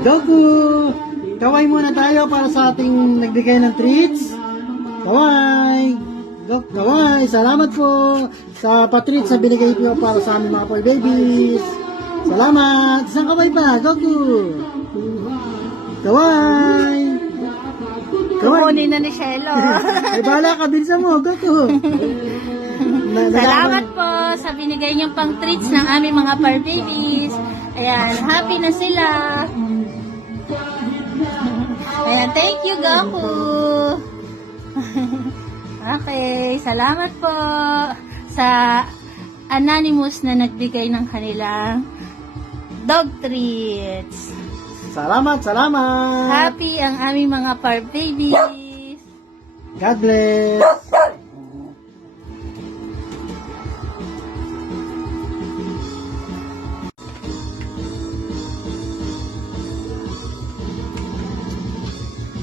Goku! Kaway muna tayo para sa ating nagbigay ng treats. Kaway! Kaway! Salamat po sa pa-treats na binigay niyo para sa aming mga poor babies. Salamat! Isang kaway pa, Goku! Kaway! Kukunin na ni Shelo. Ay, bahala ka, bilisan mo, Goku! Salamat po sa binigay niyong pang treats ng aming mga fur babies. Ayan, happy na sila. Ayan, thank you, Goku. Okay, salamat po sa anonymous na nagbigay ng kanilang dog treats. Salamat, salamat! Happy ang aming mga fur babies. God bless!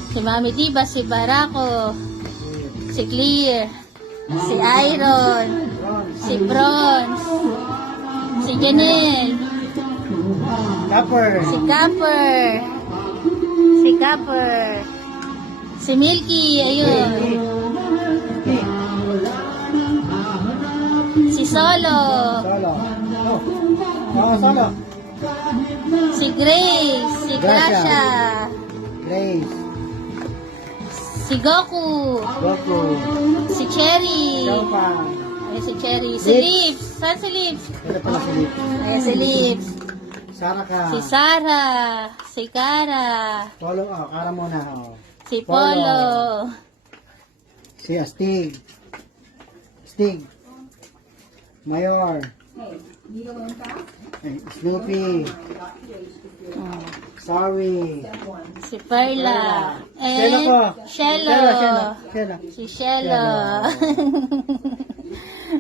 Si Mami Diba, si Barako, si Clear, si Iron, si Bronze, si Janelle, Copper! si Copper, si Milky, ayun, si Solo, Solo! Solo! si Grace, si Gracia, Grace! si Goku, Goku! si Cherry, Chopa! ay si Cherry, si Lips, saan si Lips? Ito pala si Lips. Ayan si Lips, Saraka! si Sarah, si Cara, Polo, Kara muna. si Polo, Si Astig. Stig. Mayor. Snoopy. Sorry. si Perla, Shelo po. Shelo, Shelo. si Shelo.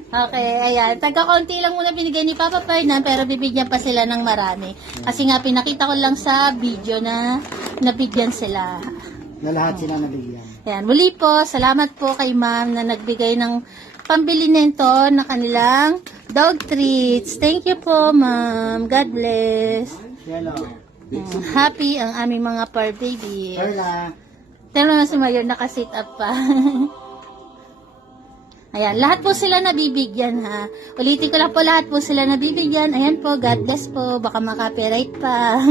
Okay, ayan. Tagka-konti lang muna binigay ni Papa Fernan, pero bibigyan pa sila ng marami. Kasi nga, pinakita ko lang sa video na nabigyan sila. Na lahat sila nabigyan. Ayan, muli po, salamat po kay ma'am na nagbigay ng pambili nito na kanilang dog treats. Thank you po, ma'am. God bless. Shelo. Happy ang aming mga fur baby. Perla. Tignan mo si Mayor, naka-sit up pa. Ayan, lahat po sila nabibigyan ha. Ulitin ko lang po, lahat po sila nabibigyan. Ayan po, God bless po. Baka maka-copyright pa.